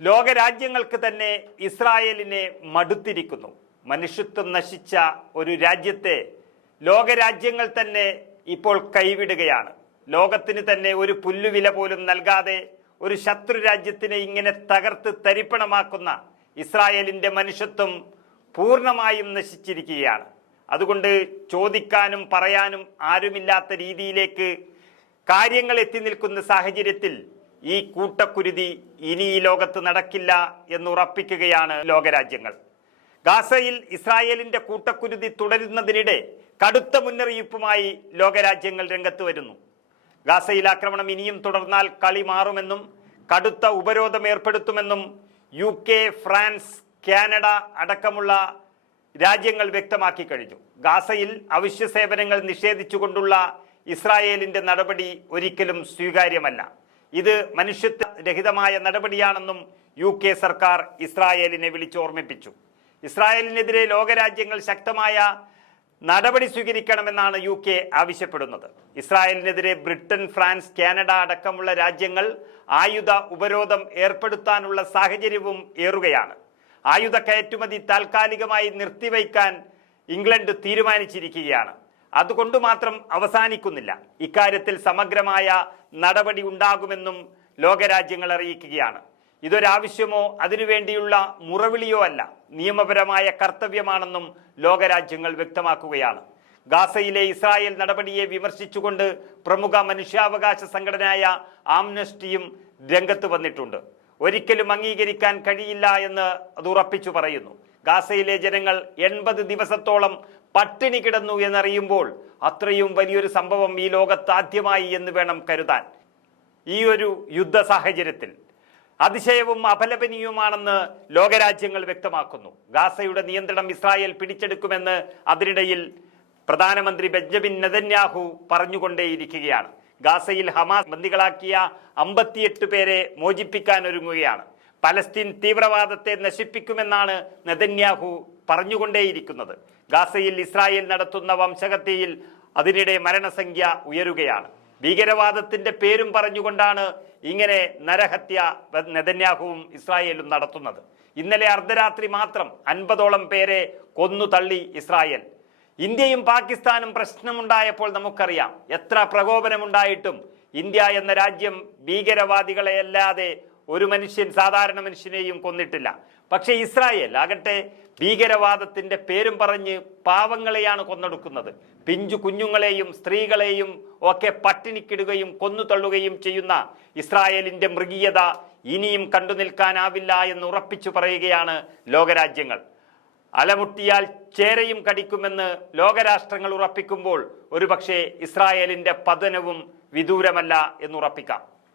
ലോകരാജ്യങ്ങൾക്ക് തന്നെ ഇസ്രായേലിനെ മടുത്തിരിക്കുന്നു. മനുഷ്യത്വം നശിച്ച ഒരു രാജ്യത്തെ ലോകരാജ്യങ്ങൾ തന്നെ ഇപ്പോൾ കൈവിടുകയാണ്. ലോകത്തിന് തന്നെ ഒരു പുല്ലുവില പോലും നൽകാതെ ഒരു ശത്രു രാജ്യത്തിനെ ഇങ്ങനെ തകർത്ത് തരിപ്പണമാക്കുന്ന ഇസ്രായേലിൻ്റെ മനുഷ്യത്വം പൂർണ്ണമായും നശിച്ചിരിക്കുകയാണ്. അതുകൊണ്ട് ചോദിക്കാനും പറയാനും ആരുമില്ലാത്ത രീതിയിലേക്ക് കാര്യങ്ങൾ എത്തി നിൽക്കുന്ന സാഹചര്യത്തിൽ ഈ കൂട്ടക്കുരുതി ഇനി ഈ ലോകത്ത് നടക്കില്ല എന്നുറപ്പിക്കുകയാണ് ലോകരാജ്യങ്ങൾ. ഗാസയിൽ ഇസ്രായേലിന്റെ കൂട്ടക്കുരുതി തുടരുന്നതിനിടെ കടുത്ത മുന്നറിയിപ്പുമായി ലോകരാജ്യങ്ങൾ രംഗത്ത് വരുന്നു. ഗാസയിൽ ആക്രമണം ഇനിയും തുടർന്നാൽ കളി മാറുമെന്നും കടുത്ത ഉപരോധം ഏർപ്പെടുത്തുമെന്നും UK, ഫ്രാൻസ്, കാനഡ അടക്കമുള്ള രാജ്യങ്ങൾ വ്യക്തമാക്കി കഴിഞ്ഞു. ഗാസയിൽ അവശ്യ സേവനങ്ങൾ നിഷേധിച്ചുകൊണ്ടുള്ള ഇസ്രായേലിന്റെ നടപടി ഒരിക്കലും സ്വീകാര്യമല്ല. ഇത് മനുഷ്യത്വരഹിതമായ നടപടിയാണെന്നും UK സർക്കാർ ഇസ്രായേലിനെ വിളിച്ചോർമ്മിപ്പിച്ചു. ഇസ്രായേലിനെതിരെ ലോകരാജ്യങ്ങൾ ശക്തമായ നടപടി സ്വീകരിക്കണമെന്നാണ് UK ആവശ്യപ്പെടുന്നത്. ഇസ്രായേലിനെതിരെ ബ്രിട്ടൻ, ഫ്രാൻസ്, കാനഡ അടക്കമുള്ള രാജ്യങ്ങൾ ആയുധ ഉപരോധം ഏർപ്പെടുത്താനുള്ള സാഹചര്യവും ഏറുകയാണ്. ആയുധ കയറ്റുമതി താൽക്കാലികമായി നിർത്തിവയ്ക്കാൻ ഇംഗ്ലണ്ട് തീരുമാനിച്ചിരിക്കുകയാണ്. അതുകൊണ്ട് മാത്രം അവസാനിക്കുന്നില്ല. ഇക്കാര്യത്തിൽ സമഗ്രമായ നടപടി ഉണ്ടാകുമെന്നും ലോകരാജ്യങ്ങൾ അറിയിക്കുകയാണ്. ഇതൊരാവശ്യമോ അതിനുവേണ്ടിയുള്ള മുറവിളിയോ അല്ല, നിയമപരമായ കർത്തവ്യമാണെന്നും ലോകരാജ്യങ്ങൾ വ്യക്തമാക്കുകയാണ്. ഗാസയിലെ ഇസ്രായേൽ നടപടിയെ വിമർശിച്ചുകൊണ്ട് പ്രമുഖ മനുഷ്യാവകാശ സംഘടനയായ ആംനസ്റ്റിയും രംഗത്ത് വന്നിട്ടുണ്ട്. ഒരിക്കലും അംഗീകരിക്കാൻ കഴിയില്ല എന്ന് അത് ഉറപ്പിച്ചു പറയുന്നു. ഗാസയിലെ ജനങ്ങൾ 80 ദിവസത്തോളം പട്ടിണി കിടന്നു എന്നറിയുമ്പോൾ അത്രയും വലിയൊരു സംഭവം ഈ ലോകത്ത് ആദ്യമായി എന്ന് വേണം കരുതാൻ. ഈ ഒരു യുദ്ധ സാഹചര്യത്തിൽ അതിശയവും അപലപനീയവുമാണെന്ന് ലോകരാജ്യങ്ങൾ വ്യക്തമാക്കുന്നു. ഗാസയുടെ നിയന്ത്രണം ഇസ്രായേൽ പിടിച്ചെടുക്കുമെന്ന് അതിനിടയിൽ പ്രധാനമന്ത്രി ബെഞ്ചമിൻ നെതന്യാഹു പറഞ്ഞുകൊണ്ടേയിരിക്കുകയാണ്. ഗാസയിൽ ഹമാസ് ബന്ദികളാക്കിയ 58 പേരെ മോചിപ്പിക്കാൻ ഒരുങ്ങുകയാണ്. പലസ്തീൻ തീവ്രവാദത്തെ നശിപ്പിക്കുമെന്നാണ് നെതന്യാഹു പറഞ്ഞുകൊണ്ടേയിരിക്കുന്നത്. ഗാസയിൽ ഇസ്രായേൽ നടത്തുന്ന വംശഹത്യയിൽ അതിനിടെ മരണസംഖ്യ ഉയരുകയാണ്. ഭീകരവാദത്തിന്റെ പേരും പറഞ്ഞുകൊണ്ടാണ് ഇങ്ങനെ നരഹത്യ നെതന്യാഹുവും ഇസ്രായേലും നടത്തുന്നത്. ഇന്നലെ അർദ്ധരാത്രി മാത്രം 50ഓളം പേരെ കൊന്നു തള്ളി ഇസ്രായേൽ. ഇന്ത്യയും പാകിസ്ഥാനും പ്രശ്നമുണ്ടായപ്പോൾ നമുക്കറിയാം എത്ര പ്രകോപനമുണ്ടായിട്ടും ഇന്ത്യ എന്ന രാജ്യം ഭീകരവാദികളെയല്ലാതെ ഒരു സാധാരണ മനുഷ്യനെയും കൊന്നിട്ടില്ല. പക്ഷേ ഇസ്രായേൽ ആകട്ടെ ഭീകരവാദത്തിന്റെ പേരും പറഞ്ഞ് പാവങ്ങളെയാണ് കൊന്നൊടുക്കുന്നത്. പിഞ്ചു കുഞ്ഞുങ്ങളെയും സ്ത്രീകളെയും ഒക്കെ പട്ടിണിക്കിടുകയും കൊന്നു തള്ളുകയും ചെയ്യുന്ന ഇസ്രായേലിന്റെ മൃഗീയത ഇനിയും കണ്ടു നിൽക്കാനാവില്ല എന്ന് ഉറപ്പിച്ചു പറയുകയാണ് ലോകരാജ്യങ്ങൾ. അലമുട്ടിയാൽ ചേരയും കടിക്കുമെന്ന് ലോകരാഷ്ട്രങ്ങൾ ഉറപ്പിക്കുമ്പോൾ ഒരുപക്ഷെ ഇസ്രായേലിന്റെ പതനവും വിദൂരമല്ല എന്നുറപ്പിക്കാം.